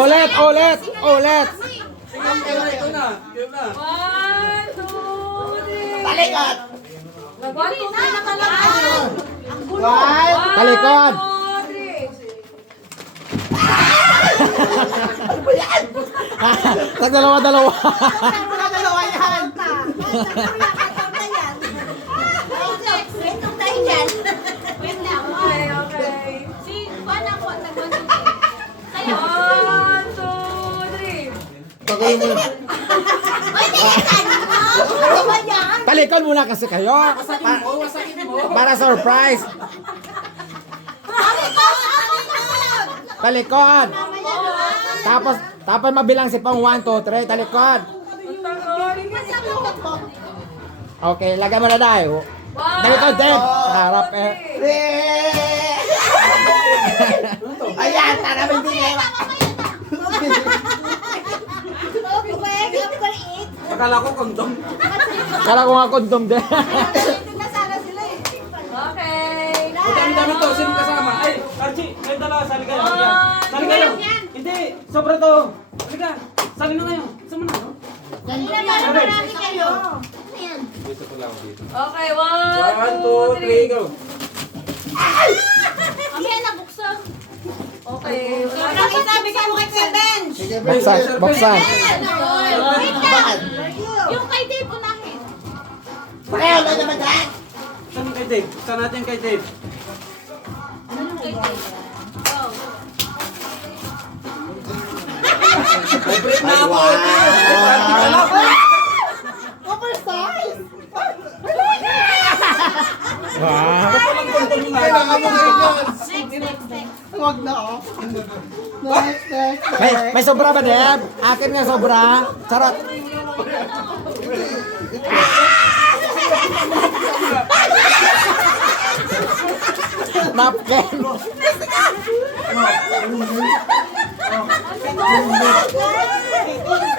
Ulit, ulit, ulit. Ito na. 1, 2, 3. Talikod. 1, 2, 3 na talaga. Ang gulo. Talikod. 1, 2, 3. Nagdalawa-dalawa. Dalawa yan. Okay, okay. 1, 2, 3. Pagawin mo. Talikod muna kasi kayo. Para surprise. Talikod. Tapos mabilang si Pong 1, 2, 3. Talikod. Okay, lagay mo na tayo. Talikod, Deb. Harap eh. Ayan, tara may dilewa. Akala ko kondom. Kala ko nga kondom din. Okay. O dami-dami to. Sino kasama? Ay, Archie, kayo dalawa. Sali kayo. Sali kayo. Hindi, sobra to. Halika. Sali na kayo. Sama na. no? Okay, 1, 1, 2, 3, go. Okay. Buksan, buksan. Yung kay Dave unahin. Pareho na naman dyan. Saan kay Dave? Saan natin kay Dave? Break na ako. Party ka lang. Oversize. Wow. Walang kondom yung Kailangan mo ngayon. Next. Huwag na oh. Next. May sobra ba, Deb? Akin nga sobra. Charot. Napkin.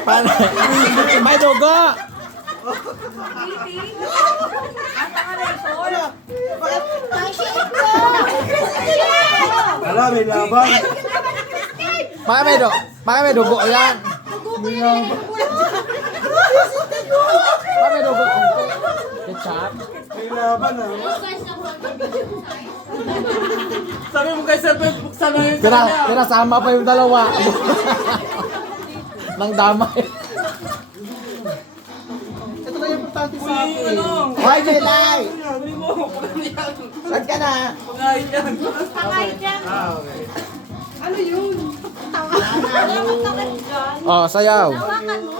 Paano? May dugo. Ala, may laban. Baka may dugo yan. Baka may dugo. Ketchup. May laban ah. Sabi mo kay Sir Pep, buksan na yun sa kanya. Pinasama pa yung dalawa. Nang damay. Ito na yung importante sa Uy, akin. ano? Hoy, Jelay! Sabi mo, pagkain yan. Saan ka na? Pagkain yan. Ah, okay. Oh, sayaw. Tawakan mo.